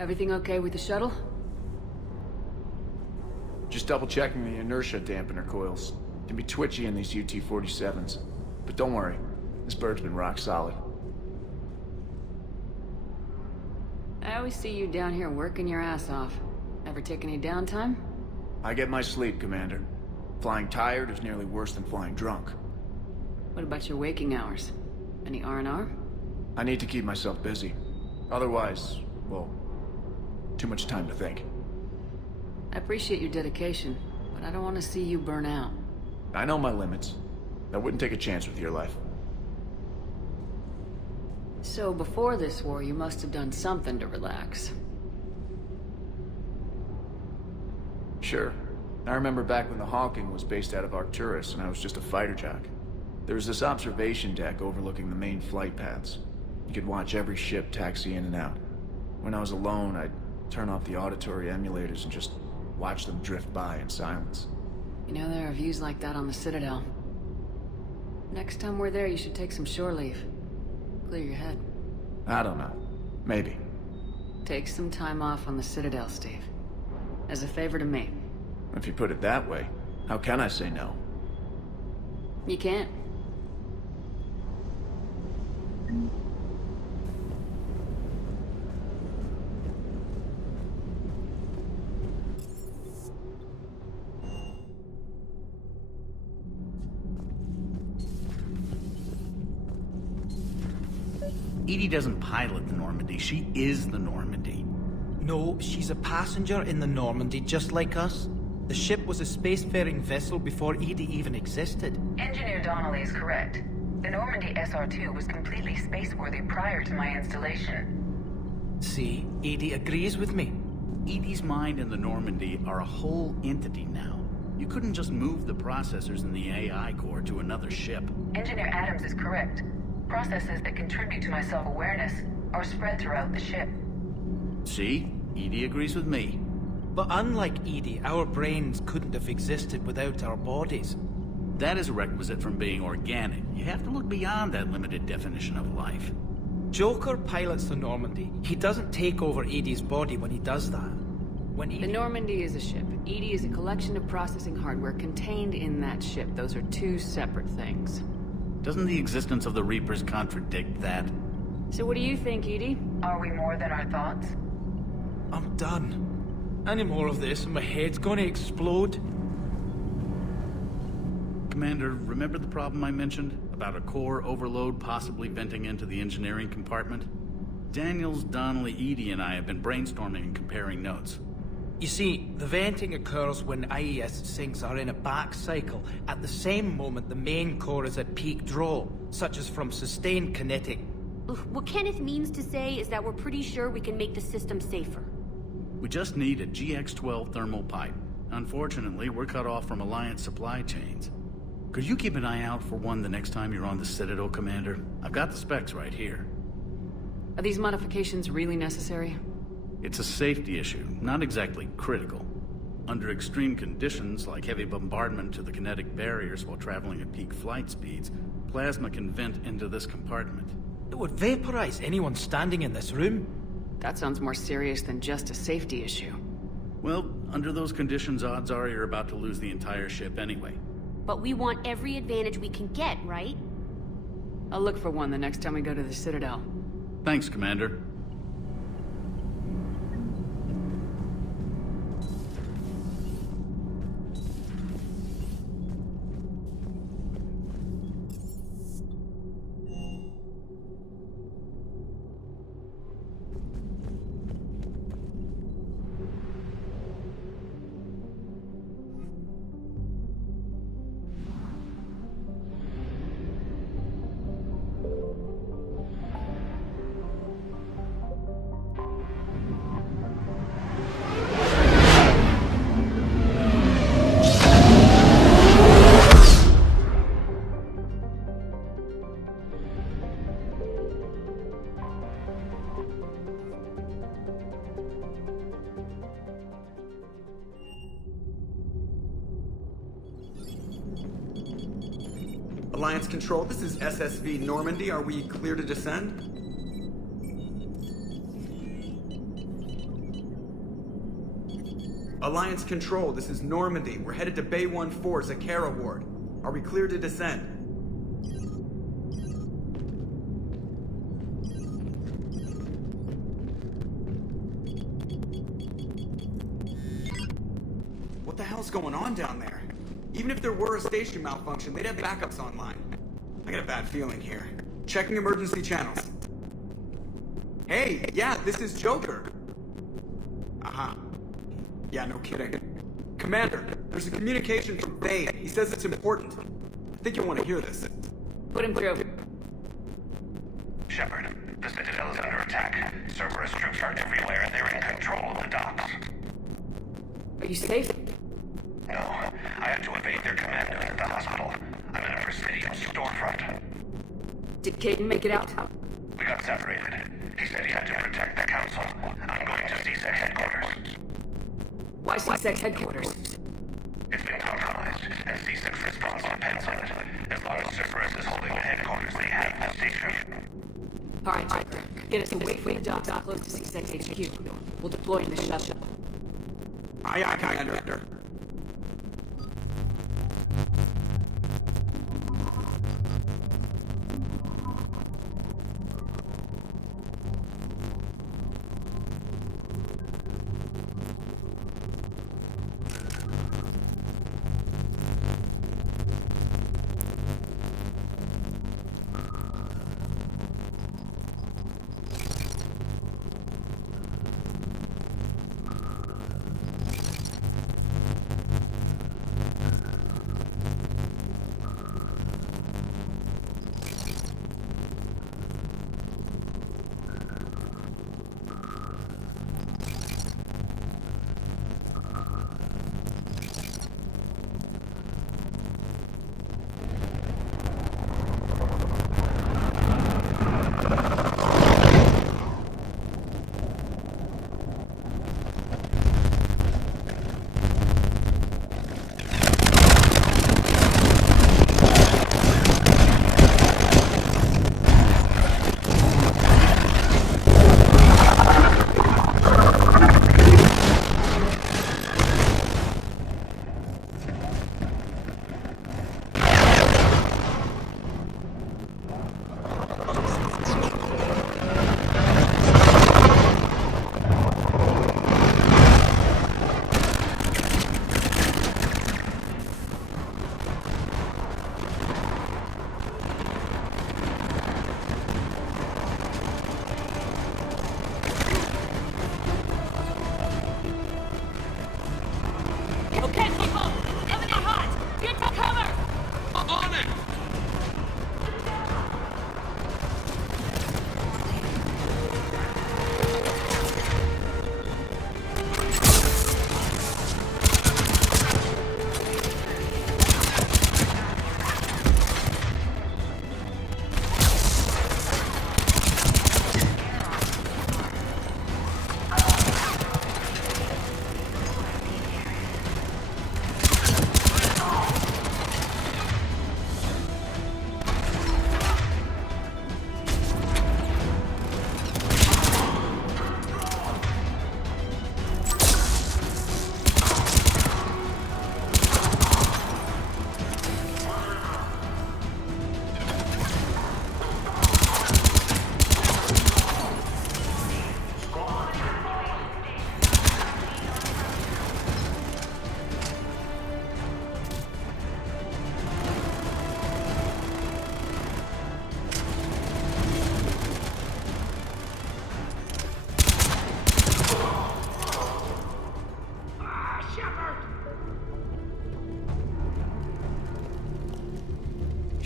Everything okay with the shuttle? Just double-checking the inertia dampener coils. Can be twitchy in these UT-47s. But don't worry, this bird's been rock solid. I always see you down here working your ass off. Ever take any downtime? I get my sleep, Commander. Flying tired is nearly worse than flying drunk. What about your waking hours? Any R&R? I need to keep myself busy. Otherwise, well, too much time to think. I appreciate your dedication, but I don't want to see you burn out. I know my limits. I wouldn't take a chance with your life. So before this war, you must have done something to relax. Sure. I remember back when the Hawking was based out of Arcturus and I was just a fighter jock. There was this observation deck overlooking the main flight paths. You could watch every ship taxi in and out. When I was alone, I'd turn off the auditory emulators and just watch them drift by in silence. You know, there are views like that on the Citadel. Next time we're there, you should take some shore leave. Clear your head. I don't know. Maybe. Take some time off on the Citadel, Steve. As a favor to me. If you put it that way, how can I say no? You can't. Edie doesn't pilot the Normandy, she is the Normandy. No, she's a passenger in the Normandy, just like us. The ship was a spacefaring vessel before Edie even existed. Engineer Donnelly is correct. The Normandy SR-2 was completely spaceworthy prior to my installation. See, Edie agrees with me. Edie's mind and the Normandy are a whole entity now. You couldn't just move the processors in the AI core to another ship. Engineer Adams is correct. Processes that contribute to my self-awareness are spread throughout the ship. See? Edie agrees with me. But unlike Edie, our brains couldn't have existed without our bodies. That is a requisite from being organic. You have to look beyond that limited definition of life. Joker pilots the Normandy. He doesn't take over Edie's body when he does that. When Edie... The Normandy is a ship. Edie is a collection of processing hardware contained in that ship. Those are two separate things. Doesn't the existence of the Reapers contradict that? So what do you think, Edie? Are we more than our thoughts? I'm done. Any more of this and my head's gonna explode. Commander, remember the problem I mentioned? About a core overload possibly venting into the engineering compartment? Daniels, Donnelly, Edie, and I have been brainstorming and comparing notes. You see, the venting occurs when IES sinks are in a back cycle at the same moment the main core is at peak draw, such as from sustained kinetic. What Kenneth means to say is that we're pretty sure we can make the system safer. We just need a GX-12 thermal pipe. Unfortunately, we're cut off from Alliance supply chains. Could you keep an eye out for one the next time you're on the Citadel, Commander? I've got the specs right here. Are these modifications really necessary? It's a safety issue, not exactly critical. Under extreme conditions, like heavy bombardment to the kinetic barriers while traveling at peak flight speeds, plasma can vent into this compartment. It would vaporize anyone standing in this room. That sounds more serious than just a safety issue. Well, under those conditions, odds are you're about to lose the entire ship anyway. But we want every advantage we can get, right? I'll look for one the next time we go to the Citadel. Thanks, Commander. Alliance Control, this is SSV Normandy. Are we clear to descend? Alliance Control, this is Normandy. We're headed to Bay 1-4's Zakara Ward. Are we clear to descend? What the hell's going on down there? Even if there were a station malfunction, they'd have backups online. I got a bad feeling here. Checking emergency channels. Hey, yeah, this is Joker. Aha. Yeah, no kidding. Commander, there's a communication from Bane. He says it's important. I think you'll want to hear this. Put him through. Shepard, the Citadel is under attack. Cerberus troops are everywhere and they're in control of the docks. Are you safe? No, I had to evade their commander at the hospital. I'm in a Presidio storefront. Did Caden make it out? We got separated. He said he had to protect the Council. I'm going to CSEC headquarters. Why CSEC headquarters? It's been compromised, and CSEC's response depends on it. As long as Cerberus is holding the headquarters, they have the station. Alright, Joker. Get us away from the docks close to CSEC HQ. We'll deploy in the shuttle. Aye, Commander.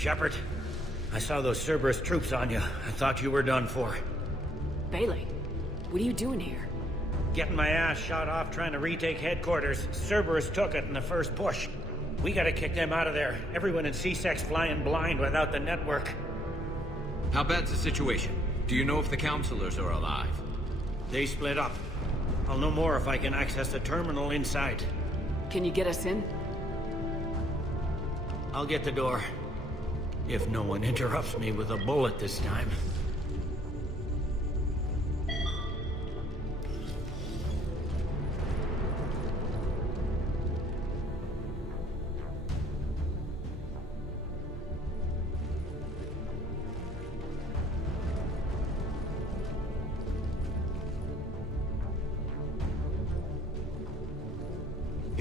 Shepard, I saw those Cerberus troops on you. I thought you were done for. Bailey, what are you doing here? Getting my ass shot off trying to retake headquarters. Cerberus took it in the first push. We gotta kick them out of there. Everyone in CSEC's flying blind without the network. How bad's the situation? Do you know if the counselors are alive? They split up. I'll know more if I can access the terminal inside. Can you get us in? I'll get the door. If no one interrupts me with a bullet this time.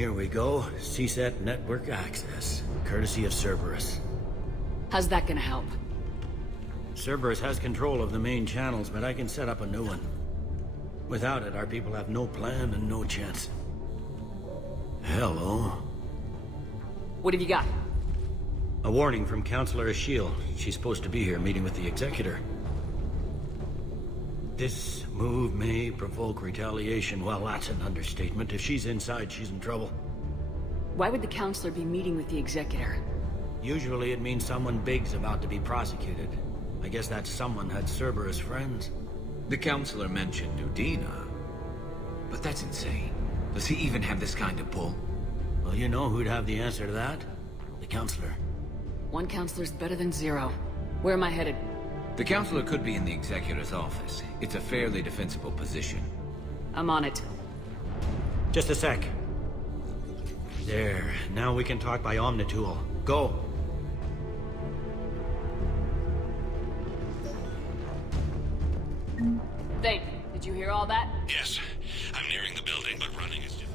Here we go. CSET network access, courtesy of Cerberus. How's that gonna help? Cerberus has control of the main channels, but I can set up a new one. Without it, our people have no plan and no chance. Hello. What have you got? A warning from Counselor Ashiel. She's supposed to be here meeting with the Executor. This move may provoke retaliation. Well, that's an understatement. If she's inside, she's in trouble. Why would the Counselor be meeting with the Executor? Usually it means someone big's about to be prosecuted. I guess that someone had Cerberus friends. The counselor mentioned Udina. But that's insane. Does he even have this kind of pull? Well, you know who'd have the answer to that? The Counselor. One Counselor's better than zero. Where am I headed? The counselor could be in the Executor's office. It's a fairly defensible position. I'm on it. Just a sec. There. Now we can talk by Omnitool. Go. Thane, did you hear all that? Yes. I'm nearing the building, but running is difficult.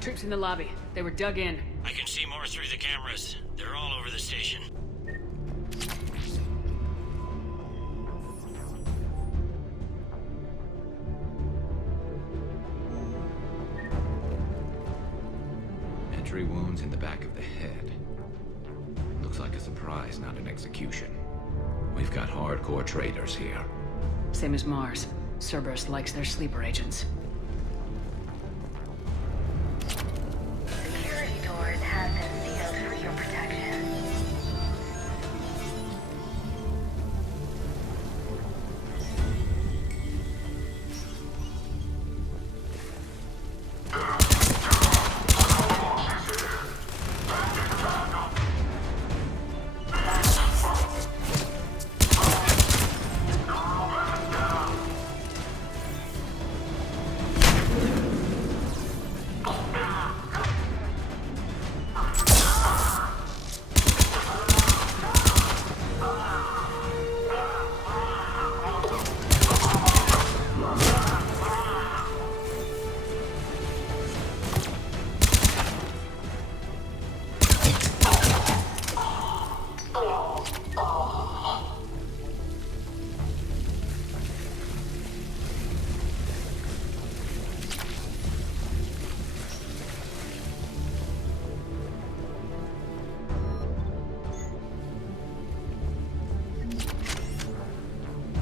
Troops in the lobby. They were dug in. I can see more through the cameras. They're all over the station. Entry wounds in the back of the head. Looks like a surprise, not an execution. We've got hardcore traitors here. Same as Mars. Cerberus likes their sleeper agents. Security doors have been sealed for your protection.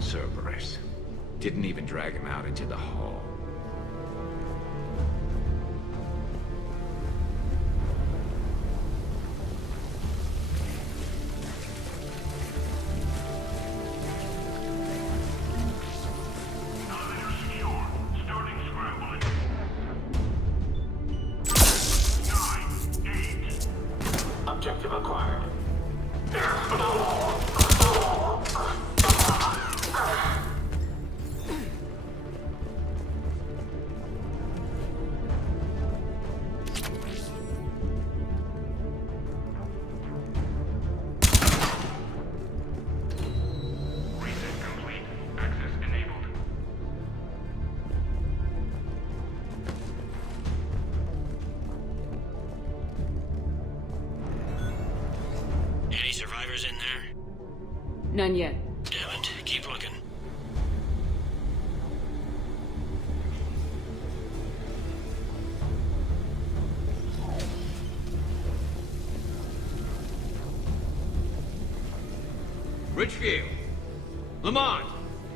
Cerberus. Didn't even drag him out into the hall. Objective acquired. Any survivors in there? None yet. Damn it. Keep looking. Richfield! Lamont!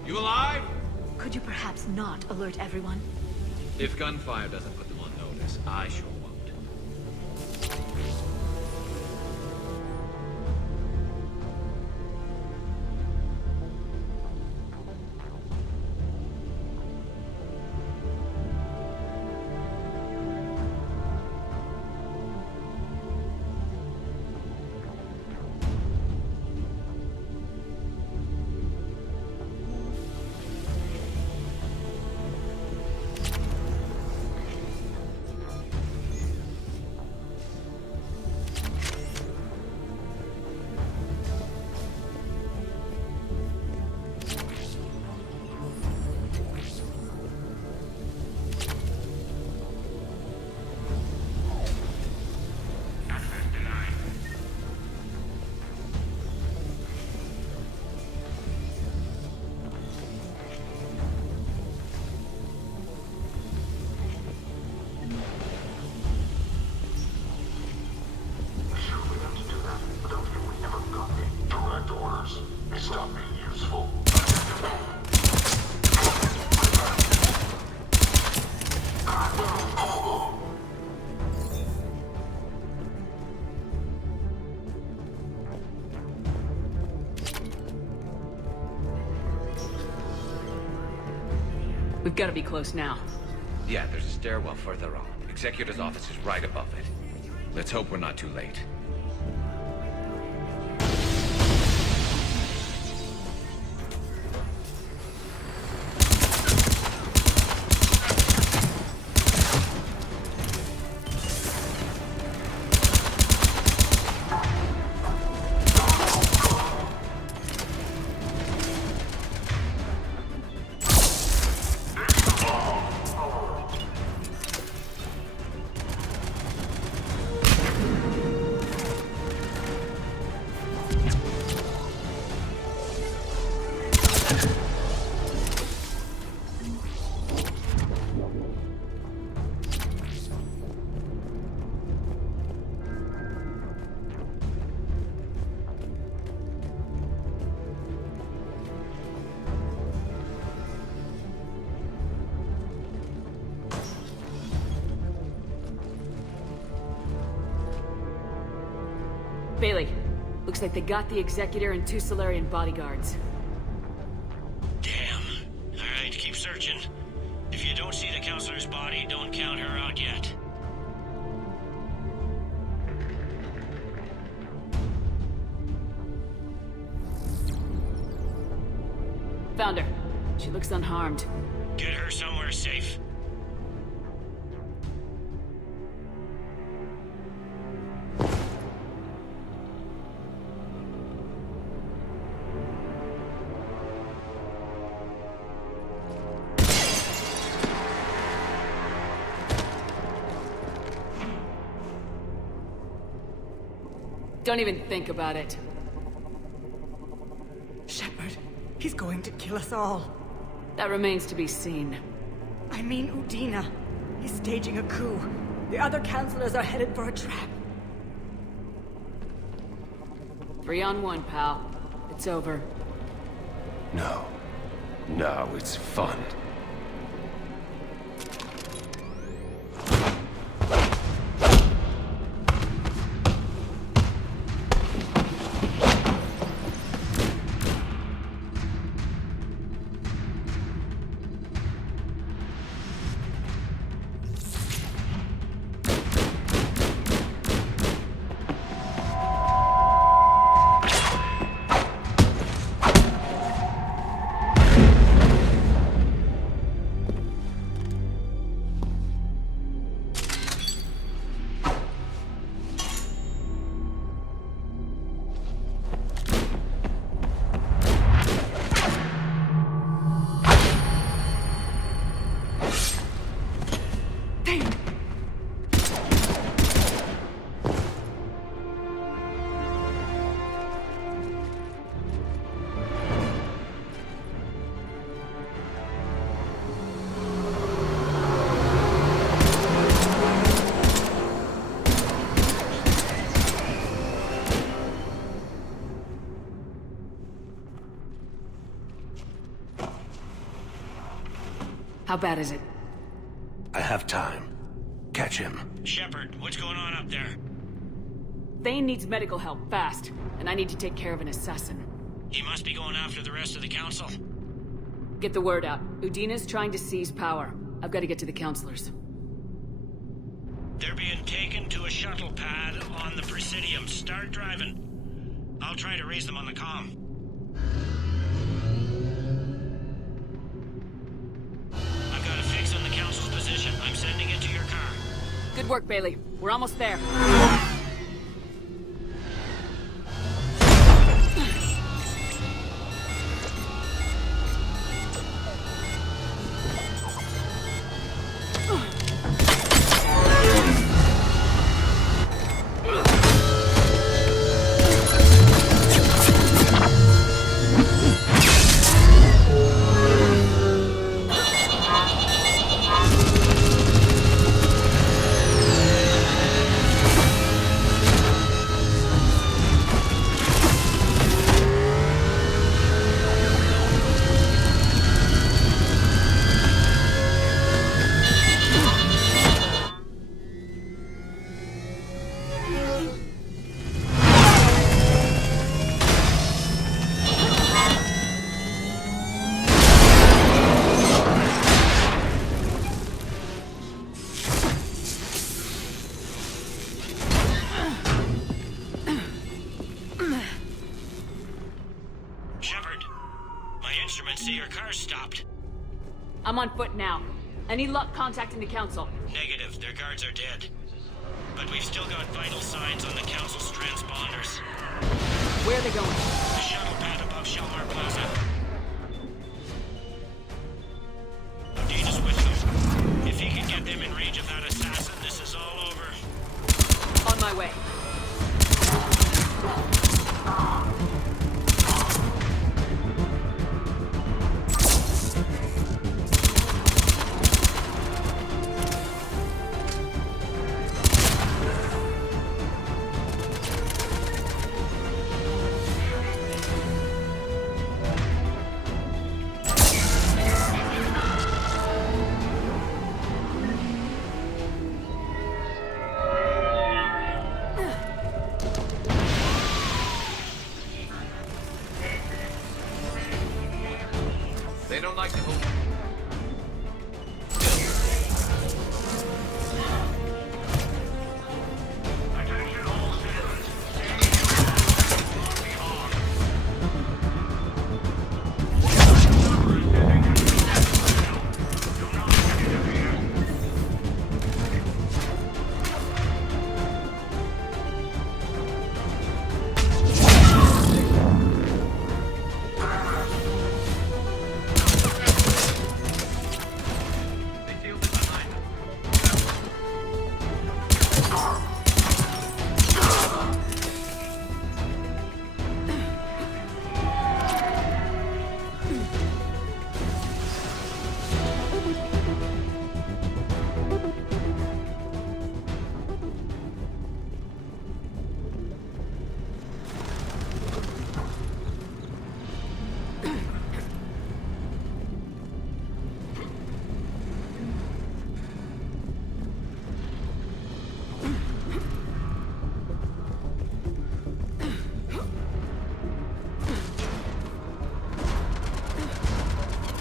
You alive? Could you perhaps not alert everyone? If gunfire doesn't put them on notice, I sure won't. We've got to be close now. Yeah, there's a stairwell further on. Executor's office is right above it. Let's hope we're not too late. Bailey, looks like they got the Executor and 2 Solarian bodyguards. Damn. Alright, keep searching. If you don't see the counselor's body, don't count her out yet. Found her. She looks unharmed. Get her somewhere safe. Don't even think about it. Shepard, he's going to kill us all. That remains to be seen. I mean Udina. He's staging a coup. The other counselors are headed for a trap. 3 on 1, pal. It's over. No. No, it's fun. How bad is it? I have time. Catch him. Shepard, what's going on up there? Thane needs medical help, fast. And I need to take care of an assassin. He must be going after the rest of the council. Get the word out. Udina's trying to seize power. I've got to get to the councilors. They're being taken to a shuttle pad on the Presidium. Start driving. I'll try to raise them on the comm. I've got a fix on the council's position. I'm sending it to your car. Good work, Bailey. We're almost there. I'm on foot now. Any luck contacting the council? Negative. Their guards are dead. But we've still got vital signs on the council's transponders. Where are they going? The shuttle pad above Shelmar Plaza. Odina's with them. If he can get them in range of that assassin, this is all over. On my way. They don't like to move.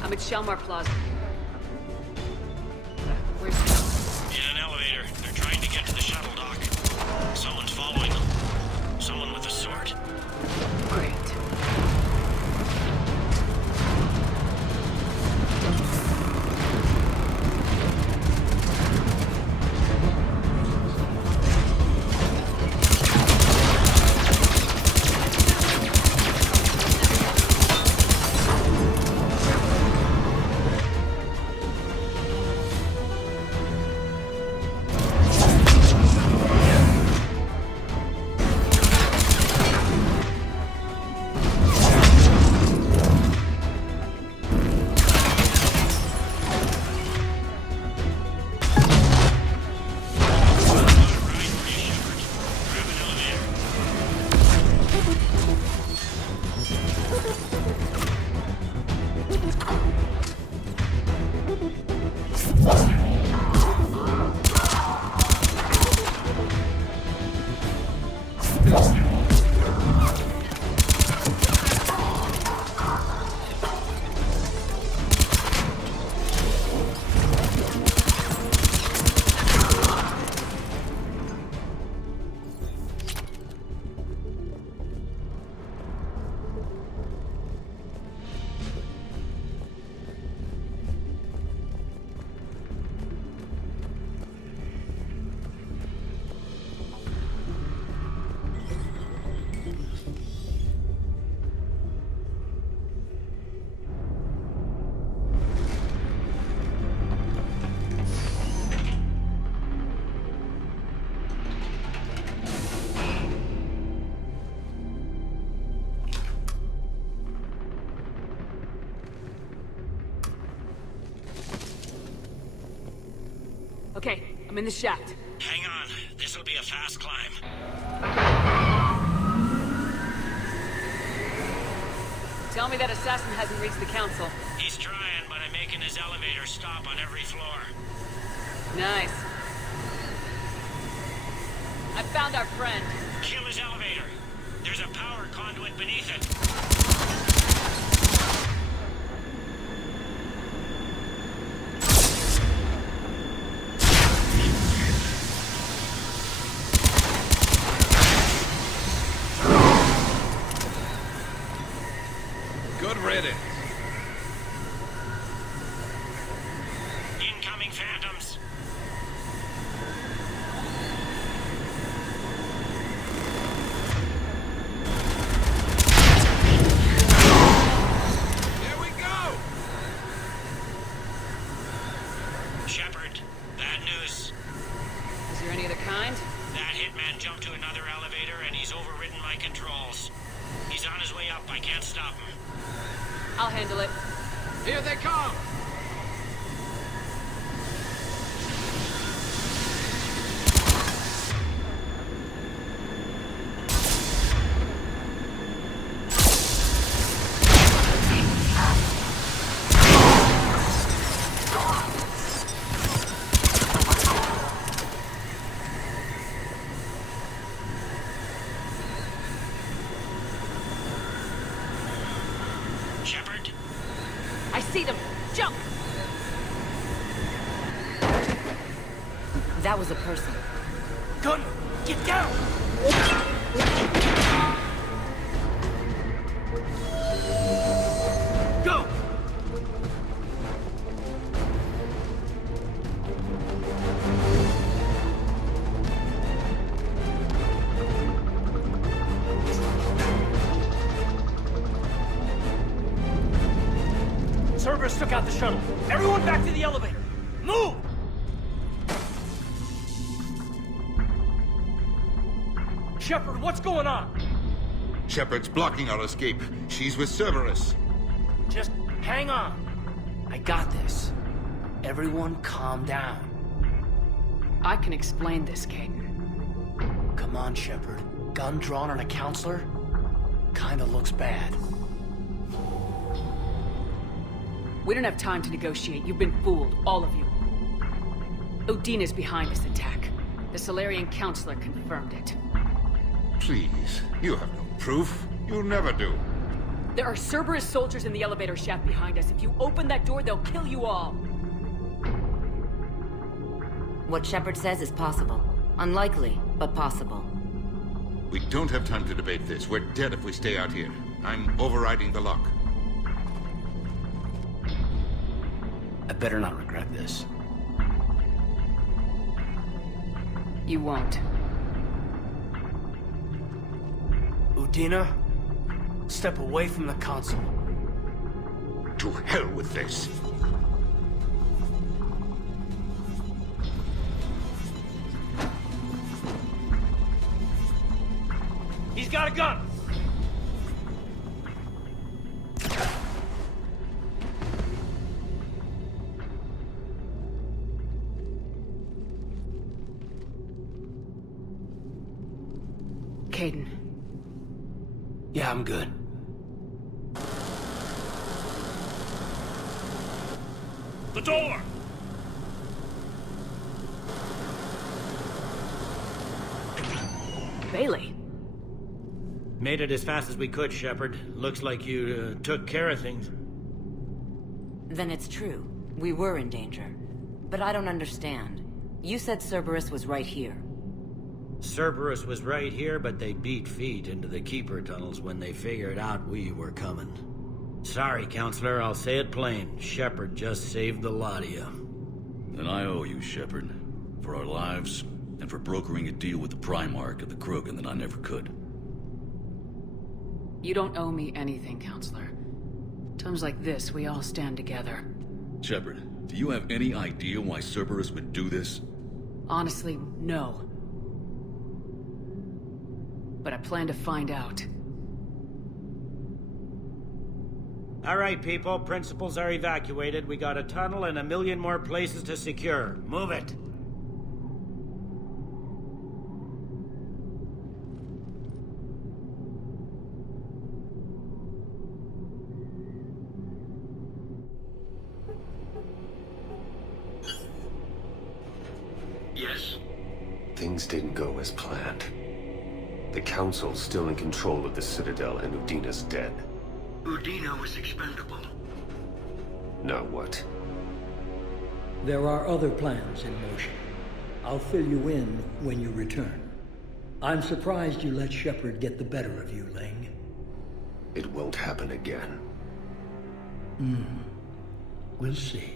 I'm at Shelmar Plaza. Where's in an elevator. They're trying to get to the shuttle dock. Someone's following them. Someone with a sword. Great. Okay, I'm in the shaft. Hang on. This'll be a fast climb. Tell me that assassin hasn't reached the council. He's trying, but I'm making his elevator stop on every floor. Nice. I found our friend. Kill his elevator. There's a power conduit beneath it. Good riddance. Incoming phantoms. Here we go! Shepard, bad news. Is there any other kind? That hitman jumped to another elevator and he's overridden my controls. He's on his way up. I can't stop him. I'll handle it. Here they come! Shepard? I see them. Jump! That was a person. Gunner, get down! Go! Cerberus took out the shuttle. Everyone back to the elevator. Move! Shepard, what's going on? Shepard's blocking our escape. She's with Cerberus. Just hang on. I got this. Everyone calm down. I can explain this, Caden. Come on, Shepard. Gun drawn on a counselor? Kinda looks bad. We don't have time to negotiate. You've been fooled, all of you. Udina's behind this attack. The Solarian Counselor confirmed it. Please, you have no proof. You never do. There are Cerberus soldiers in the elevator shaft behind us. If you open that door, they'll kill you all. What Shepard says is possible. Unlikely, but possible. We don't have time to debate this. We're dead if we stay out here. I'm overriding the lock. I better not regret this. You won't. Udina, step away from the console. To hell with this. He's got a gun! Caden. Yeah, I'm good. The door! Bailey. Made it as fast as we could, Shepard. Looks like you took care of things. Then it's true. We were in danger. But I don't understand. You said Cerberus was right here. Cerberus was right here, but they beat feet into the Keeper tunnels when they figured out we were coming. Sorry, Counselor, I'll say it plain. Shepard just saved the lot of you. And I owe you, Shepard. For our lives, and for brokering a deal with the Primarch of the Krogan that I never could. You don't owe me anything, Counselor. Times like this, we all stand together. Shepard, do you have any idea why Cerberus would do this? Honestly, no. But I plan to find out. All right, people. Principals are evacuated. We got a tunnel and 1 million more places to secure. Move it. Things didn't go as planned. The Council's still in control of the Citadel and Udina's dead. Udina was expendable. Now what? There are other plans in motion. I'll fill you in when you return. I'm surprised you let Shepard get the better of you, Ling. It won't happen again. We'll see.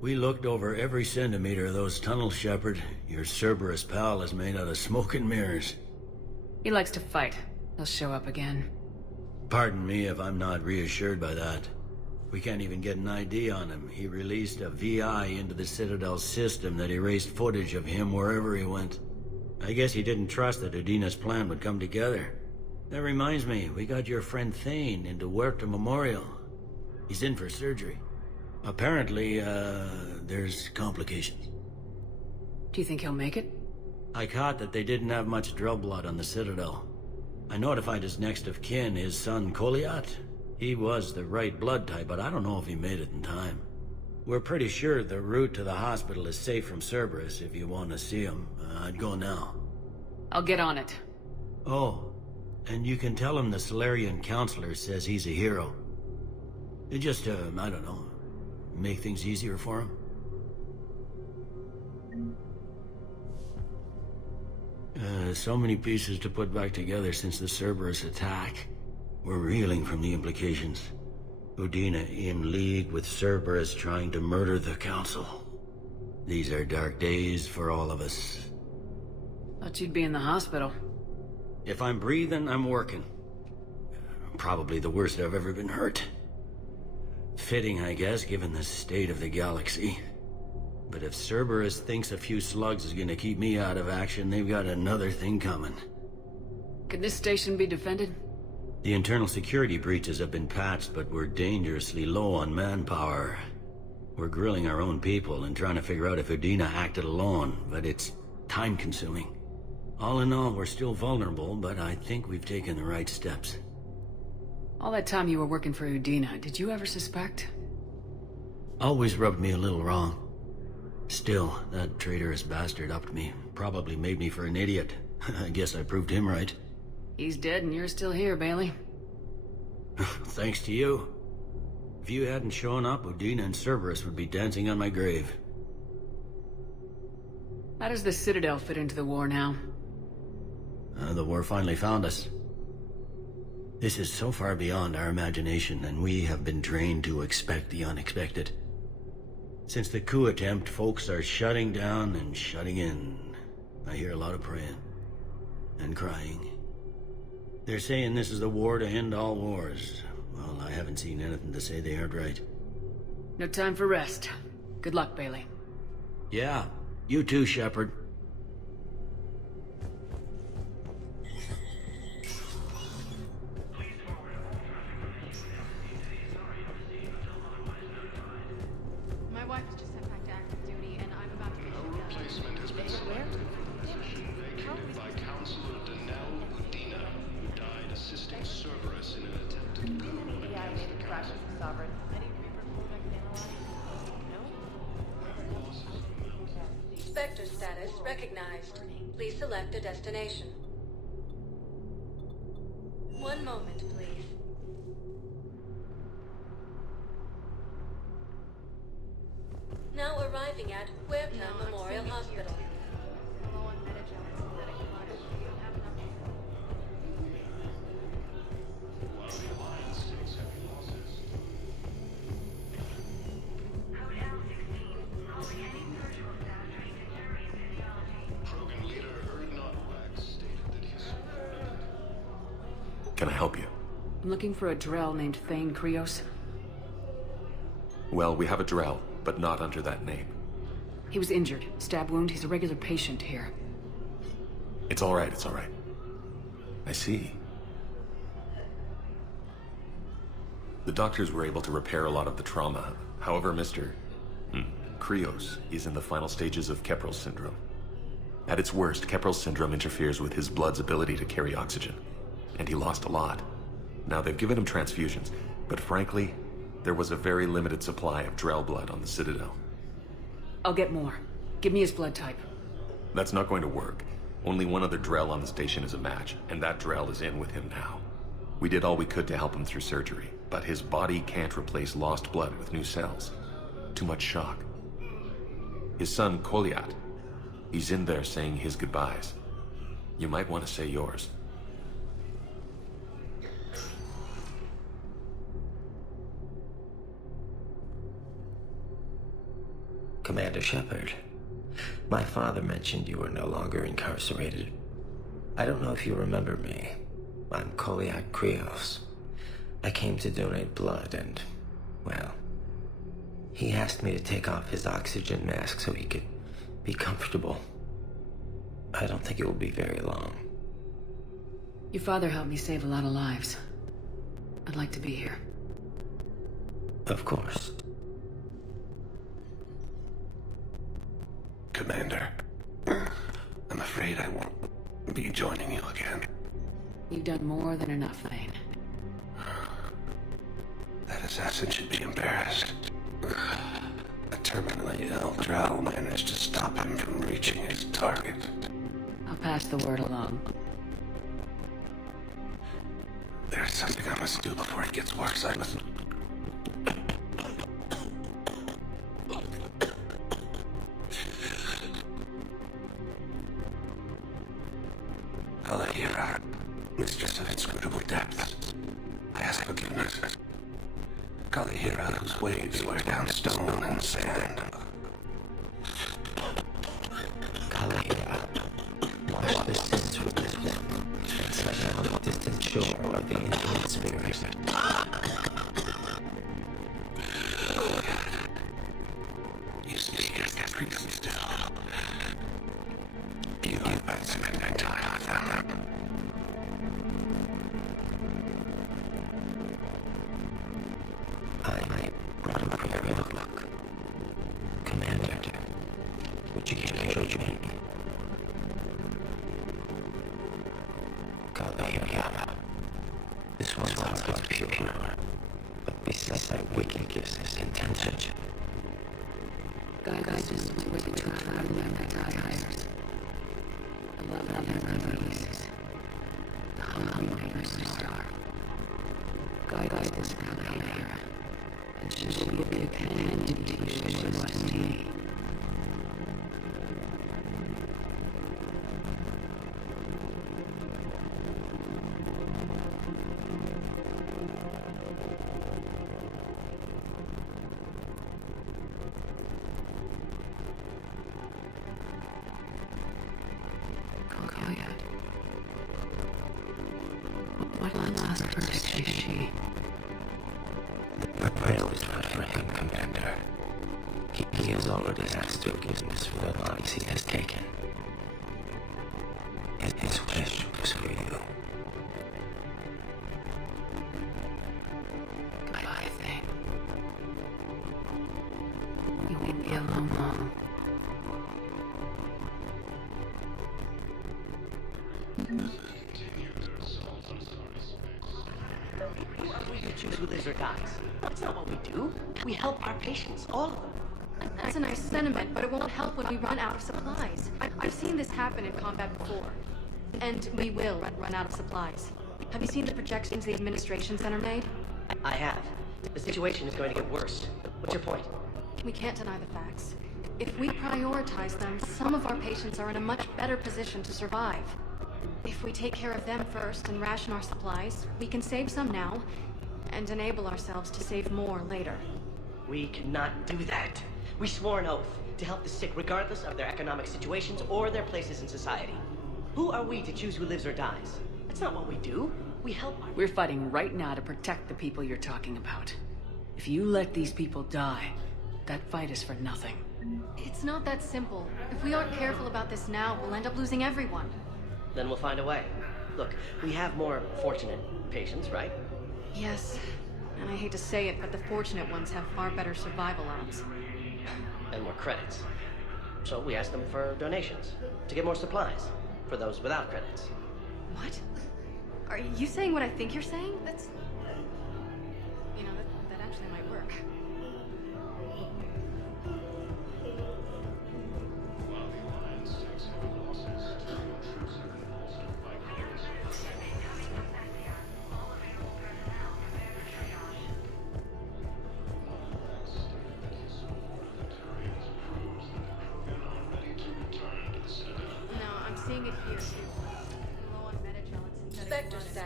We looked over every centimeter of those tunnels, Shepard. Your Cerberus pal is made out of smoke and mirrors. He likes to fight. He'll show up again. Pardon me if I'm not reassured by that. We can't even get an ID on him. He released a VI into the Citadel system that erased footage of him wherever he went. I guess he didn't trust that Udina's plan would come together. That reminds me, we got your friend Thane into Huerta Memorial. He's in for surgery. Apparently, there's complications. Do you think he'll make it? I caught that they didn't have much drill blood on the Citadel. I notified his next of kin, his son Koliat. He was the right blood type, but I don't know if he made it in time. We're pretty sure the route to the hospital is safe from Cerberus. If you want to see him, I'd go now. I'll get on it. Oh, and you can tell him the Solarian Counselor says he's a hero. It just, I don't know, make things easier for him. So many pieces to put back together since the Cerberus attack. We're reeling from the implications. Udina in league with Cerberus trying to murder the Council. These are dark days for all of us. Thought you'd be in the hospital. If I'm breathing, I'm working. Probably the worst I've ever been hurt. Fitting, I guess, given the state of the galaxy. But if Cerberus thinks a few slugs is gonna keep me out of action, they've got another thing coming. Could this station be defended? The internal security breaches have been patched, but we're dangerously low on manpower. We're grilling our own people and trying to figure out if Udina acted alone, but it's time-consuming. All in all, we're still vulnerable, but I think we've taken the right steps. All that time you were working for Udina, did you ever suspect? Always rubbed me a little wrong. Still, that traitorous bastard upped me. Probably made me for an idiot. I guess I proved him right. He's dead and you're still here, Bailey. Thanks to you. If you hadn't shown up, Udina and Cerberus would be dancing on my grave. How does the Citadel fit into the war now? The war finally found us. This is so far beyond our imagination, and we have been trained to expect the unexpected. Since the coup attempt, folks are shutting down and shutting in. I hear a lot of praying. And crying. They're saying this is the war to end all wars. Well, I haven't seen anything to say they aren't right. No time for rest. Good luck, Bailey. Yeah, you too, Shepard. My wife was just sent back to active duty, and I'm about to be No replacement has been selected for the position vacated by Counselor Denell Udina, who died assisting Cerberus in an attempted coup against the Council. Sovereign. Spectre status recognized. Please select a destination. One moment, please. Now arriving at Huerta Memorial Hospital. Can I help you? I'm looking for a Drell named Thane Krios. Well, we have a Drell, but not under that name. He was injured. Stab wound. He's a regular patient here. It's all right, it's all right. I see. The doctors were able to repair a lot of the trauma. However, Mr. Krios is in the final stages of Keprel's syndrome. At its worst, Keprel's syndrome interferes with his blood's ability to carry oxygen. And he lost a lot. Now, they've given him transfusions, but frankly, There was a very limited supply of Drell blood on the Citadel. I'll get more. Give me his blood type. That's not going to work. Only one other Drell on the station is a match, and that Drell is in with him now. We did all we could to help him through surgery, but his body can't replace lost blood with new cells. Too much shock. His son, Kolyat, he's in there saying his goodbyes. You might want to say yours. Commander Shepard, my father mentioned you were no longer incarcerated. I don't know if you remember me. I'm Kolyat Krios. I came to donate blood and, well, he asked me to take off his oxygen mask so he could be comfortable. I don't think it will be very long. Your father helped me save a lot of lives. I'd like to be here. Of course. Commander, I'm afraid I won't be joining you again. You've done more than enough, Thane. That assassin should be embarrassed. A terminally ill Drow managed to stop him from reaching his target. I'll pass the word along. There's something I must do before it gets worse. I must... Kalahira, mistress of inscrutable depths, I ask forgiveness. Kalahira, whose waves wear down stone and sand. Kalahira, wash the sins with this one, and set on the distant shore of the infinite spirit. You speak as capriciously still. You have been spending time with them. I brought him a prayer notebook. Commander, would you care to show me? Kalahira, this one's always pure, but beside wickedness is intention. Guys, just wait to try to remember the tires. The love of their releases. The hungry star. Guide this Kalahira, and she will be a companion to you as she was to me. What last protection is she? The prayer was not for him, Commander. He has already asked forgiveness for the lives he has taken. His wish was for you. Goodbye, Thane. You won't be alone long. Choose who lives or dies. That's not what we do. We help our patients, all of them. That's a nice sentiment, but it won't help when we run out of supplies. I've seen this happen in combat before. And we will run out of supplies. Have you seen the projections the administration center made? I have. The situation is going to get worse. What's your point? We can't deny the facts. If we prioritize them, some of our patients are in a much better position to survive. If we take care of them first and ration our supplies, we can save some now, and enable ourselves to save more later. We cannot do that. We swore an oath to help the sick regardless of their economic situations or their places in society. Who are we to choose who lives or dies? That's not what we do. We help our... We're fighting right now to protect the people you're talking about. If you let these people die, that fight is for nothing. It's not that simple. If we aren't careful about this now, we'll end up losing everyone. Then we'll find a way. Look, we have more fortunate patients, right? Yes, and I hate to say it, but the fortunate ones have far better survival odds. And more credits. So we asked them for donations, to get more supplies, for those without credits. What? Are you saying what I think you're saying? That's... You know, that actually might work.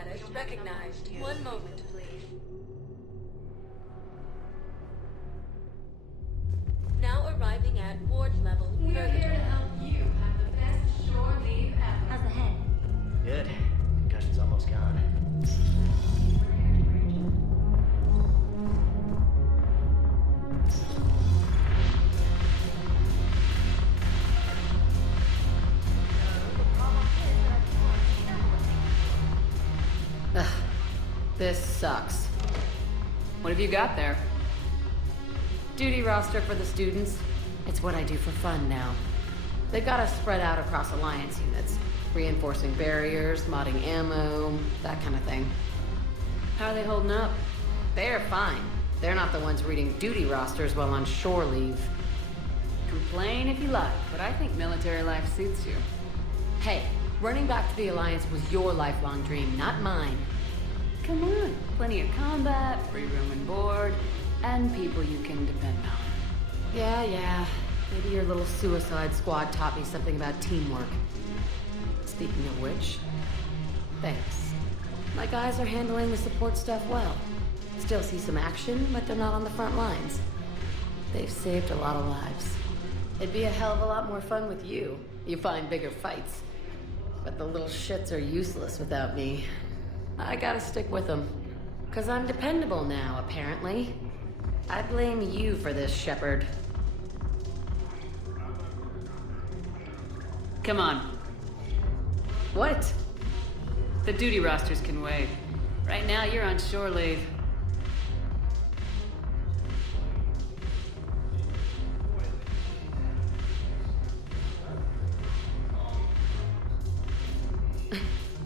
status recognized. One moment, please. Now arriving at ward level. We're here to help you have the best shore leave ever. How's the head? Good. Concussion's almost gone. Ugh, this sucks. What have you got there? Duty roster for the students. It's what I do for fun now. They've got us spread out across Alliance units. Reinforcing barriers, modding ammo, that kind of thing. How are they holding up? They're fine. They're not the ones reading duty rosters while on shore leave. Complain if you like, but I think military life suits you. Hey, running back to the Alliance was your lifelong dream, not mine. Come on, plenty of combat, free room and board, and people you can depend on. Yeah. Maybe your little suicide squad taught me something about teamwork. Speaking of which, thanks. My guys are handling the support stuff well. Still see some action, but they're not on the front lines. They've saved a lot of lives. It'd be a hell of a lot more fun with you. You find bigger fights. But the little shits are useless without me. I gotta stick with them. 'Cause I'm dependable now, apparently. I blame you for this, Shepard. Come on. What? The duty rosters can wait. Right now, you're on shore leave.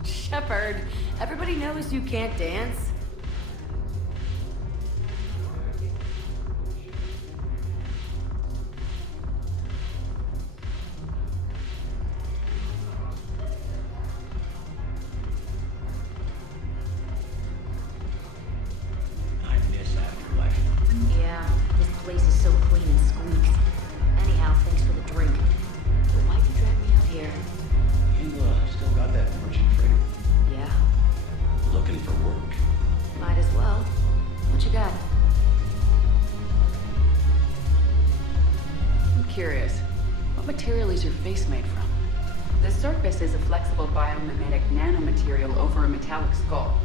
Shepard, everybody knows you can't dance. I miss Afterlife. Yeah, this place is so clean and squeaks. Anyhow, thanks for the drink. But why'd you drag me out here? You still got that merchant freighter? Yeah, Looking for work. might as well. What you got? I'm curious. What material is your face made from? The surface is a flexible biomimetic nanomaterial over a metallic skull.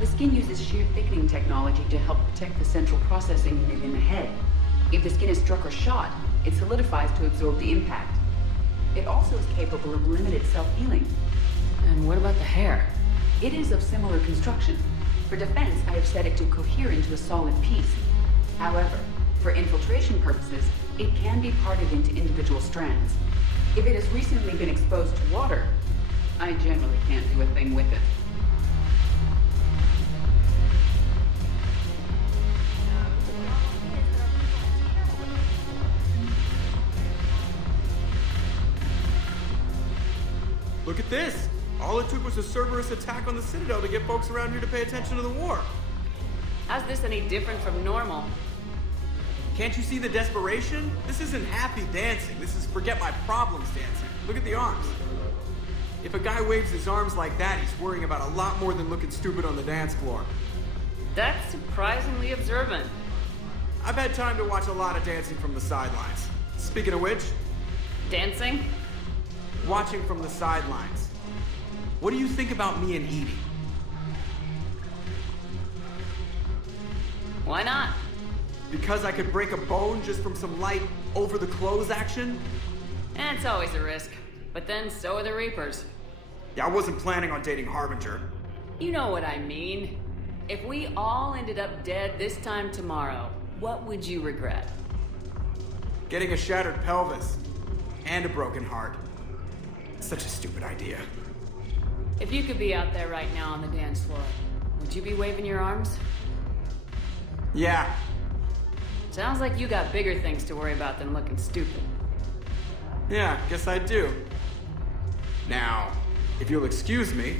The skin uses shear thickening technology to help protect the central processing unit in the head. If the skin is struck or shot, it solidifies to absorb the impact. It also is capable of limited self-healing. And what about the hair? It is of similar construction. For defense, I have set it to cohere into a solid piece. However, for infiltration purposes, it can be parted into individual strands. If it has recently been exposed to water, I generally can't do a thing with it. Look at this! All it took was a Cerberus attack on the Citadel to get folks around here to pay attention to the war. How's this any different from normal? Can't you see the desperation? This isn't happy dancing. This is forget my problems dancing. Look at the arms. If a guy waves his arms like that, he's worrying about a lot more than looking stupid on the dance floor. That's surprisingly observant. I've had time to watch a lot of dancing from the sidelines. Speaking of which... Dancing? Watching from the sidelines. What do you think about me and Edie? Why not? Because I could break a bone just from some light over-the-clothes action? It's always a risk. But then so are the Reapers. Yeah, I wasn't planning on dating Harbinger. You know what I mean. If we all ended up dead this time tomorrow, what would you regret? Getting a shattered pelvis. And a broken heart. Such a stupid idea. If you could be out there right now on the dance floor, would you be waving your arms? Yeah. Sounds like you got bigger things to worry about than looking stupid. Yeah, guess I do. Now, if you'll excuse me...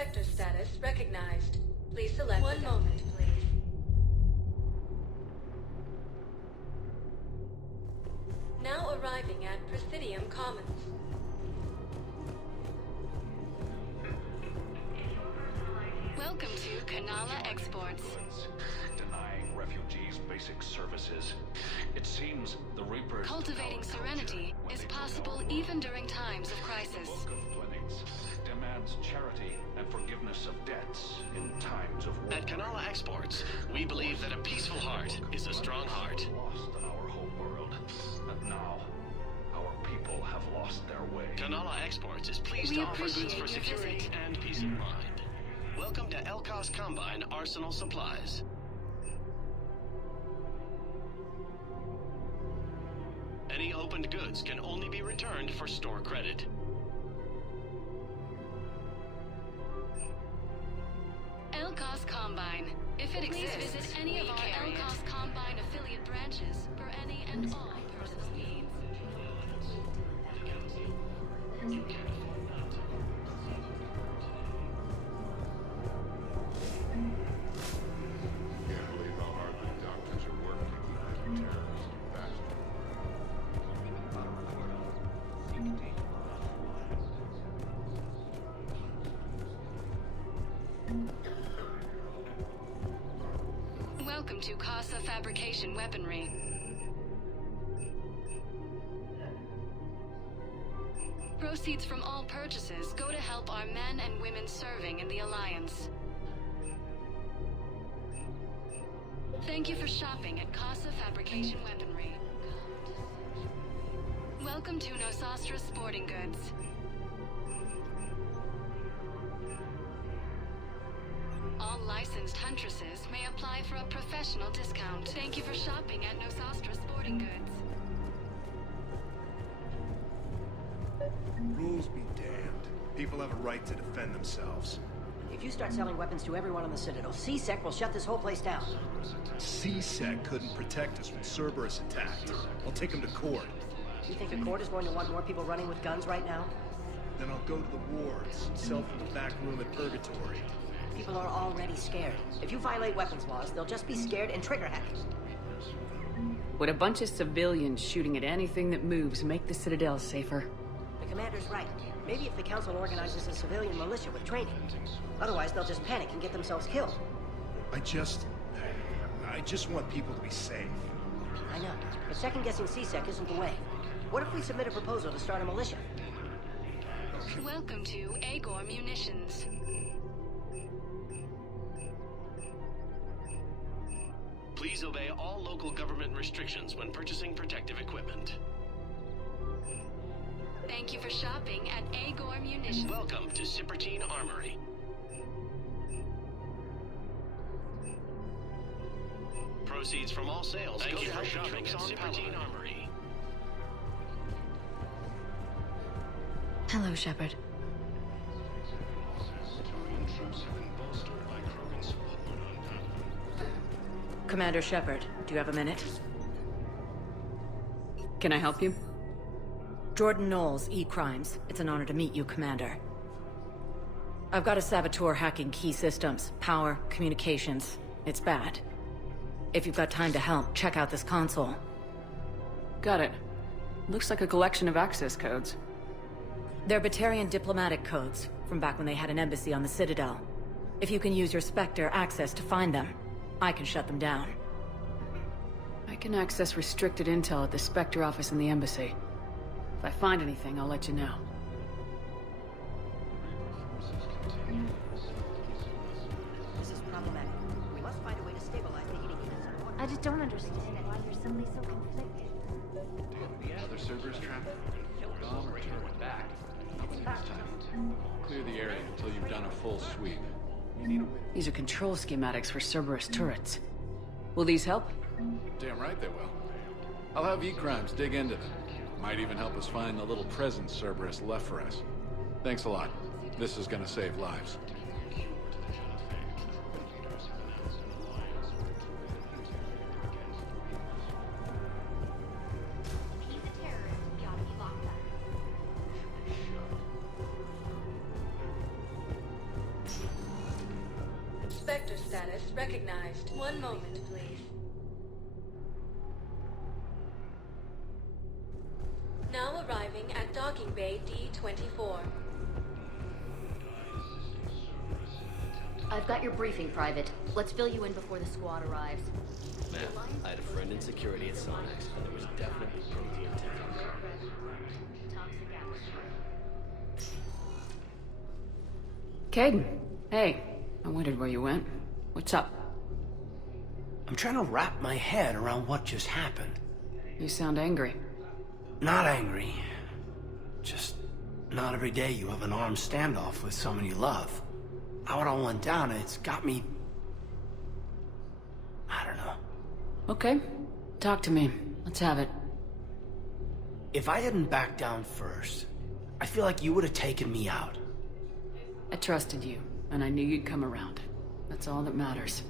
Spectre status recognized. Please select one moment, please. Now arriving at Presidium Commons. Welcome to Kanala Exports. Denying refugees basic services. It seems the Reapers... Cultivating serenity is possible even during times of crisis. Book of Clinics demands charity and forgiveness of debts in times of war. At Kanala Exports, we believe that a peaceful heart is a strong heart. Lost our whole world. And now, our people have lost their way. Kanala Exports is pleased to offer goods for security and peace of mind. Welcome to Elkos Combine Arsenal Supplies. Any opened goods can only be returned for store credit. Elkos Combine. If it exists, visit any of our Elkos Combine affiliate branches for any and all personal needs. Can't believe how hard the doctors are working to keep you terrorists bastard. Welcome to Casa Fabrication Weaponry. Proceeds from all purchases go to help our men and women serving in the Alliance. Thank you for shopping at Casa Fabrication Weaponry. Welcome to Nosastra Sporting Goods. All licensed huntresses may apply for a professional discount. Thank you for shopping at Nosastra Sporting Goods. Rules be damned. People have a right to defend themselves. If you start selling weapons to everyone on the Citadel, CSEC will shut this whole place down. CSEC couldn't protect us when Cerberus attacked. I'll take them to court. You think the court is going to want more people running with guns right now? Then I'll go to the wards and sell from the back room at Purgatory. People are already scared. If you violate weapons laws, they'll just be scared and trigger happy. Would a bunch of civilians shooting at anything that moves make the Citadel safer? The commander's right. Maybe if the Council organizes a civilian militia with training. Otherwise, they'll just panic and get themselves killed. I just want people to be safe. I know, but second-guessing CSEC isn't the way. What if we submit a proposal to start a militia? Welcome to Agor Munitions. Please obey all local government restrictions when purchasing protective equipment. Thank you for shopping at Agor Munitions. Welcome to Cipertine Armory. Proceeds from all sales go to help shopping at Cipertine Armory. Hello, Shepard. Commander Shepard, do you have a minute? Can I help you? Jordan Knowles, E-Crimes. It's an honor to meet you, Commander. I've got a saboteur hacking key systems, power, communications. It's bad. If you've got time to help, check out this console. Got it. Looks like a collection of access codes. They're Batarian diplomatic codes, from back when they had an embassy on the Citadel. If you can use your Spectre access to find them, I can shut them down. I can access restricted intel at the Spectre office in the embassy. If I find anything, I'll let you know. This is problematic. We must find a way to stabilize the heating units. I just don't understand why you're suddenly so conflicted. Other servers trapped? Bomb or turn it back. Not this time. Clear the area until you've done a full sweep. These are control schematics for Cerberus turrets. Will these help? Damn right they will. I'll have E-Crimes dig into them. Might even help us find the little presents Cerberus left for us. Thanks a lot. This is gonna save lives. Spectre status recognized. One moment, please. Now arriving at docking bay D-24. I've got your briefing, Private. Let's fill you in before the squad arrives. Man, I had a friend in security at Sonex, and there was definitely protein tech on guard. Caden, hey. I wondered where you went. What's up? I'm trying to wrap my head around what just happened. You sound angry. Not angry. Just not every day you have an armed standoff with someone you love. How it all went down, it's got me... I don't know. Okay. Talk to me. Let's have it. If I hadn't backed down first, I feel like you would have taken me out. I trusted you, and I knew you'd come around. That's all that matters.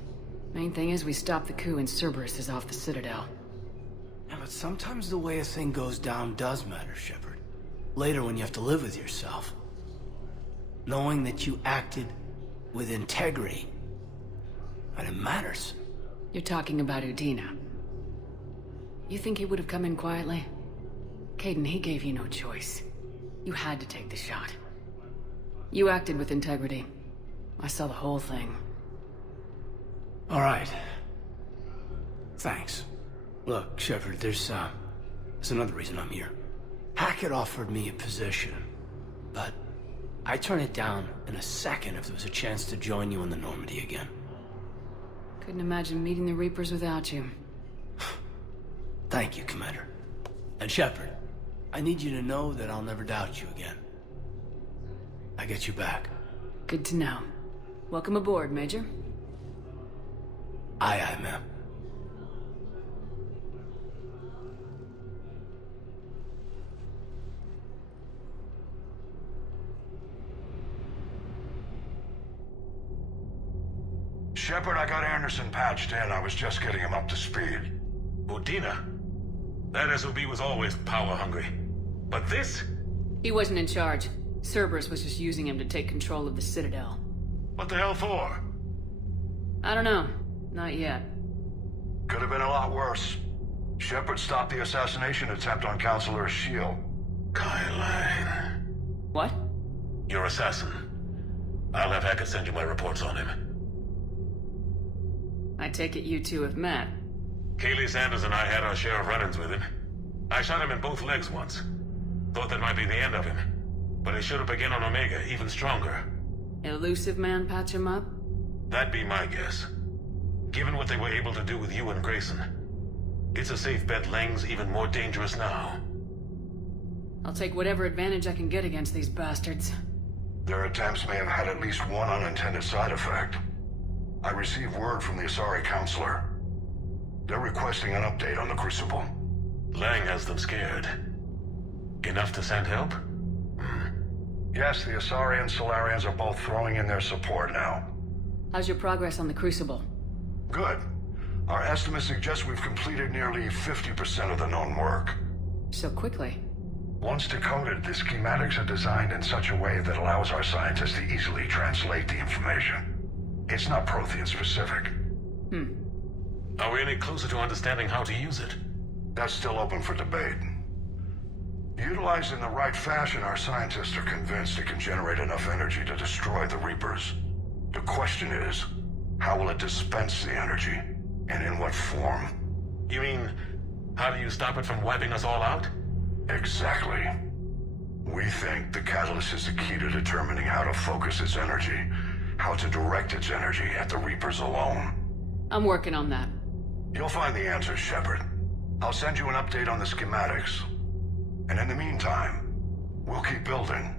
Main thing is we stopped the coup and Cerberus is off the Citadel. Yeah, but sometimes the way a thing goes down does matter, Shepard. Later when you have to live with yourself. Knowing that you acted with integrity, and it matters. You're talking about Udina. You think he would have come in quietly? Caden, he gave you no choice. You had to take the shot. You acted with integrity. I saw the whole thing. All right. Thanks. Look, Shepard, there's another reason I'm here. Hackett offered me a position, but I'd turn it down in a second if there was a chance to join you in the Normandy again. Couldn't imagine meeting the Reapers without you. Thank you, Commander. And Shepard, I need you to know that I'll never doubt you again. I get you back. Good to know. Welcome aboard, Major. Aye, aye, ma'am. Shepard, I got Anderson patched in. I was just getting him up to speed. Udina? That SOB was always power-hungry. But this? He wasn't in charge. Cerberus was just using him to take control of the Citadel. What the hell for? I don't know. Not yet. Could have been a lot worse. Shepard stopped the assassination attempt on Counselor Shield. Kyle. What? Your assassin. I'll have Hackett send you my reports on him. I take it you two have met. Kaylee Sanders and I had our share of run-ins with him. I shot him in both legs once. Thought that might be the end of him. But he should have begun on Omega, even stronger. Elusive man patch him up? That'd be my guess. Given what they were able to do with you and Grayson, it's a safe bet Lang's even more dangerous now. I'll take whatever advantage I can get against these bastards. Their attempts may have had at least one unintended side effect. I received word from the Asari Counselor. They're requesting an update on the Crucible. Lang has them scared. Enough to send help? Yes, the Asari and Solarians are both throwing in their support now. How's your progress on the Crucible? Good. Our estimates suggest we've completed nearly 50% of the known work. So quickly? Once decoded, the schematics are designed in such a way that allows our scientists to easily translate the information. It's not Prothean specific. Are we any closer to understanding how to use it? That's still open for debate. Utilized in the right fashion, our scientists are convinced it can generate enough energy to destroy the Reapers. The question is, how will it dispense the energy? And in what form? You mean, how do you stop it from wiping us all out? Exactly. We think the catalyst is the key to determining how to focus its energy, how to direct its energy at the Reapers alone. I'm working on that. You'll find the answers, Shepard. I'll send you an update on the schematics. And in the meantime, we'll keep building.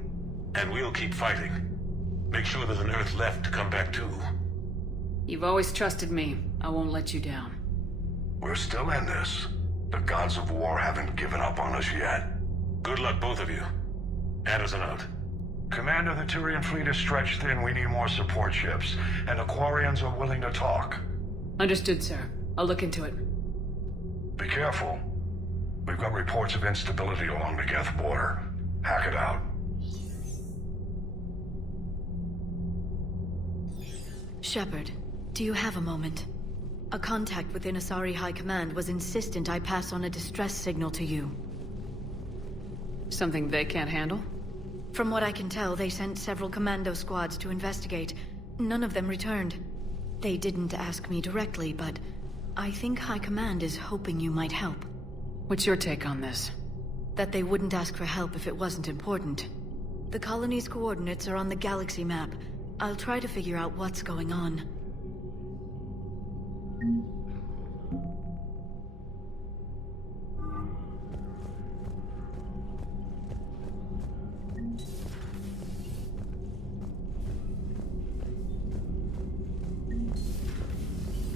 And we'll keep fighting. Make sure there's an Earth left to come back to. You've always trusted me. I won't let you down. We're still in this. The gods of war haven't given up on us yet. Good luck, both of you. Anderson out. Commander, the Turian fleet is stretched thin. We need more support ships. And the Quarians are willing to talk. Understood, sir. I'll look into it. Be careful. We've got reports of instability along the Geth border. Hack it out. Shepard, Do you have a moment? A contact within Asari High Command was insistent I pass on a distress signal to you. Something they can't handle? From what I can tell, they sent several commando squads to investigate. None of them returned. They didn't ask me directly, but I think High Command is hoping you might help. What's your take on this? That they wouldn't ask for help if it wasn't important. The colony's coordinates are on the galaxy map. I'll try to figure out what's going on.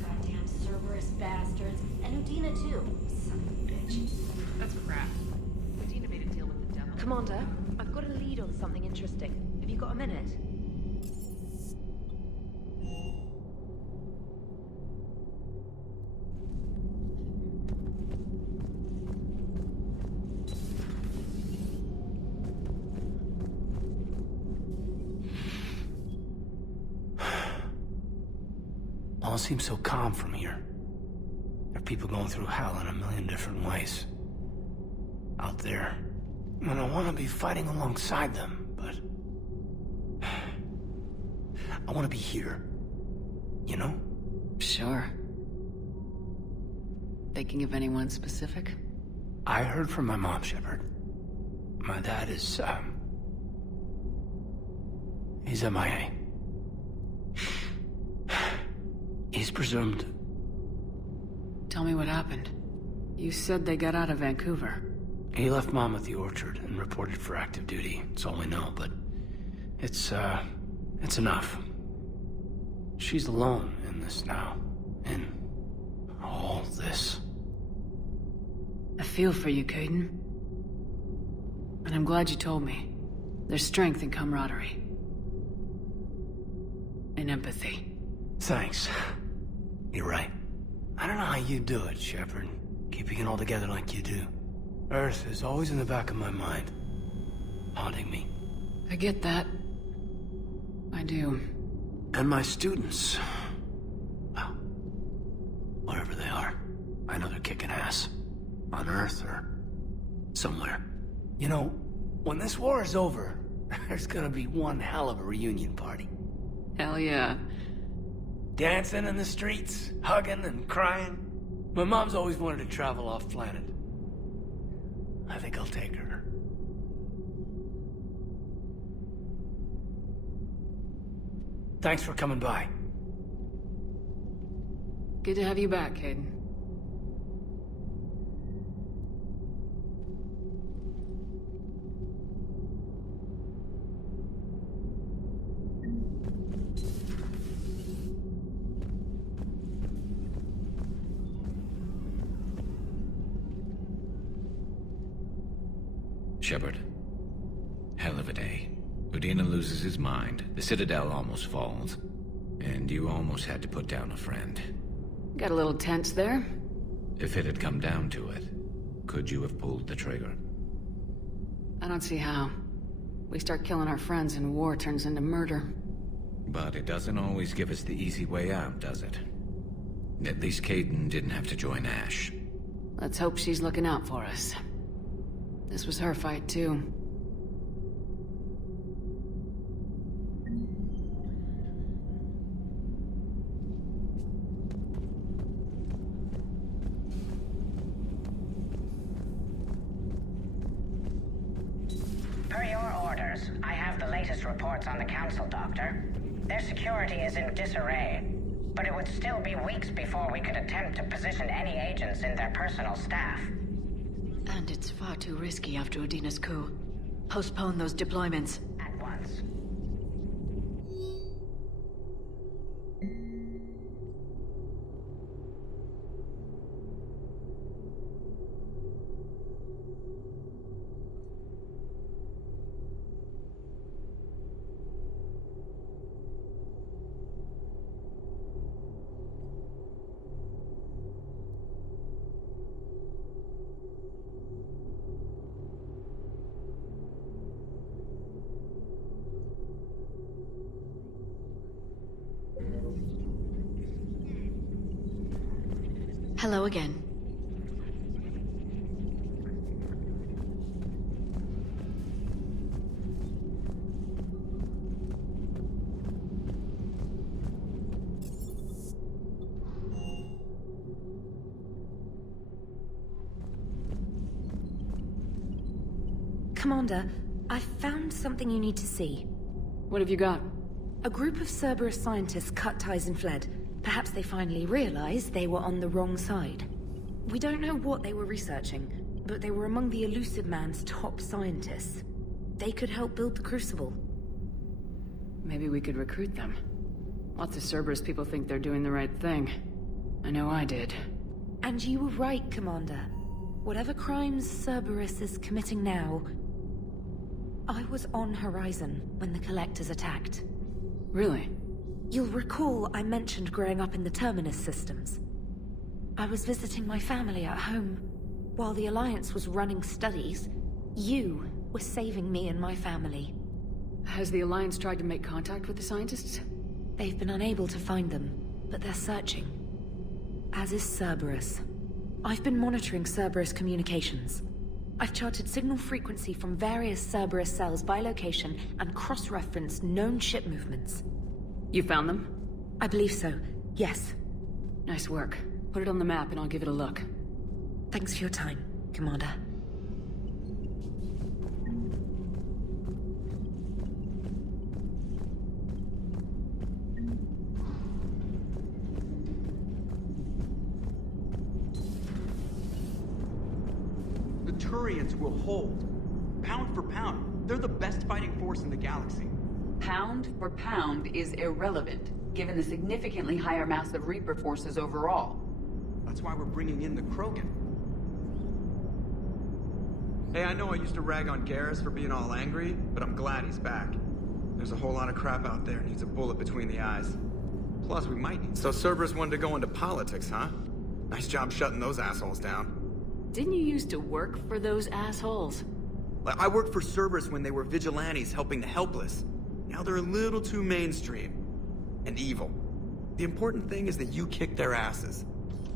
Goddamn Cerberus bastards. And Udina too. Son of a bitch. That's crap. Medina made a deal with the devil. Commander, I've got a lead on something interesting. Have you got a minute? All seems so calm from here. There are people going through hell in a million different ways. Out there. And I want to be fighting alongside them, but... I want to be here. You know? Sure. Thinking of anyone specific? I heard from my mom, Shepard. My dad is, he's MIA. He's presumed... Tell me what happened. You said they got out of Vancouver. He left Mom at the orchard and reported for active duty. It's all we know, but... It's enough. She's alone in this now. In all this. I feel for you, Caden. And I'm glad you told me. There's strength in camaraderie. And empathy. Thanks. You're right. I don't know how you do it, Shepard. Keeping it all together like you do. Earth is always in the back of my mind. Haunting me. I get that. I do. And my students. Well, wherever they are. I know they're kicking ass. On Earth or somewhere. You know, when this war is over, there's gonna be one hell of a reunion party. Hell yeah. Dancing in the streets, hugging and crying. My mom's always wanted to travel off planet. I think I'll take her. Thanks for coming by. Good to have you back, Caden. Shepard. Hell of a day. Udina loses his mind, the Citadel almost falls, and you almost had to put down a friend. Got a little tense there. If it had come down to it, could you have pulled the trigger? I don't see how. We start killing our friends and war turns into murder. But it doesn't always give us the easy way out, does it? At least Caden didn't have to join Ash. Let's hope she's looking out for us. This was her fight, too. Per your orders, I have the latest reports on the Council, Doctor. Their security is in disarray, but it would still be weeks before we could attempt to position any agents in their personal staff. And it's far too risky after Udina's coup. Postpone those deployments. At once. Hello again. Commander, I found something you need to see. What have you got? A group of Cerberus scientists cut ties and fled. Perhaps they finally realized they were on the wrong side. We don't know what they were researching, but they were among the Elusive Man's top scientists. They could help build the Crucible. Maybe we could recruit them. Lots of Cerberus people think they're doing the right thing. I know I did. And you were right, Commander. Whatever crimes Cerberus is committing now, I was on Horizon when the Collectors attacked. Really? You'll recall I mentioned growing up in the Terminus systems. I was visiting my family at home. While the Alliance was running studies, you were saving me and my family. Has the Alliance tried to make contact with the scientists? They've been unable to find them, but they're searching. As is Cerberus. I've been monitoring Cerberus communications. I've charted signal frequency from various Cerberus cells by location and cross-referenced known ship movements. You found them? I believe so, yes. Nice work. Put it on the map and I'll give it a look. Thanks for your time, Commander. The Turians will hold. Pound for pound, they're the best fighting force in the galaxy. Pound for pound is irrelevant, given the significantly higher mass of Reaper forces overall. That's why we're bringing in the Krogan. Hey, I know I used to rag on Garrus for being all angry, but I'm glad he's back. There's a whole lot of crap out there needs a bullet between the eyes. Plus, we might need... So Cerberus wanted to go into politics, huh? Nice job shutting those assholes down. Didn't you used to work for those assholes? I worked for Cerberus when they were vigilantes helping the helpless. Now they're a little too mainstream. And evil. The important thing is that you kicked their asses.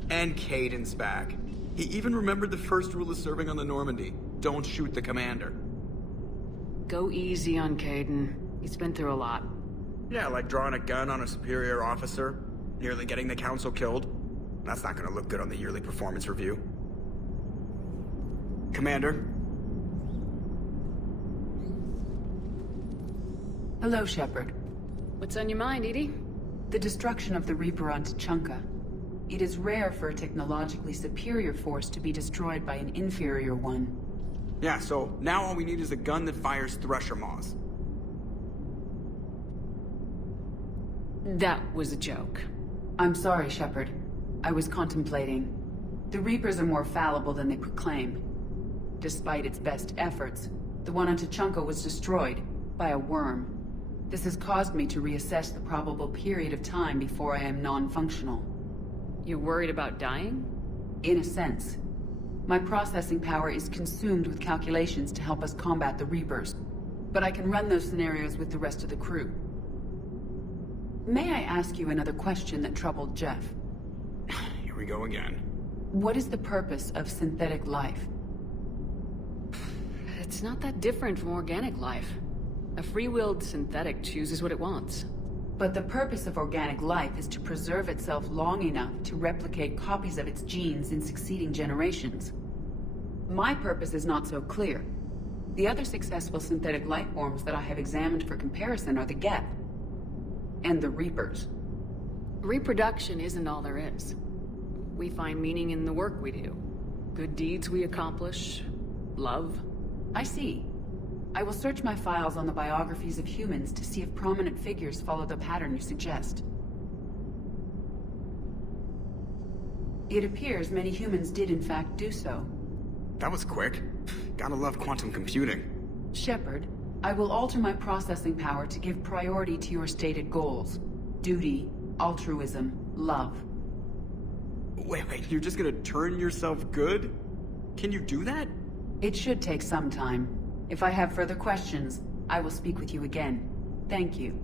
And Caden's back. He even remembered the first rule of serving on the Normandy. Don't shoot the commander. Go easy on Caden. He's been through a lot. Yeah, like drawing a gun on a superior officer, nearly getting the council killed. That's not gonna look good on the yearly performance review. Commander? Hello, Shepard. What's on your mind, Edie? The destruction of the Reaper on Tuchanka. It is rare for a technologically superior force to be destroyed by an inferior one. Yeah, so now all we need is a gun that fires Thresher Maws. That was a joke. I'm sorry, Shepard. I was contemplating. The Reapers are more fallible than they proclaim. Despite its best efforts, the one on Tuchanka was destroyed by a worm. This has caused me to reassess the probable period of time before I am non-functional. You're worried about dying? In a sense. My processing power is consumed with calculations to help us combat the Reapers, but I can run those scenarios with the rest of the crew. May I ask you another question that troubled Jeff? Here we go again. What is the purpose of synthetic life? It's not that different from organic life. A free-willed synthetic chooses what it wants. But the purpose of organic life is to preserve itself long enough to replicate copies of its genes in succeeding generations. My purpose is not so clear. The other successful synthetic life forms that I have examined for comparison are the Geth and the Reapers. Reproduction isn't all there is. We find meaning in the work we do. Good deeds we accomplish. Love. I see. I will search my files on the biographies of humans to see if prominent figures follow the pattern you suggest. It appears many humans did in fact do so. That was quick. Gotta love quantum computing. Shepard, I will alter my processing power to give priority to your stated goals. Duty, altruism, love. Wait, you're just gonna turn yourself good? Can you do that? It should take some time. If I have further questions, I will speak with you again. Thank you.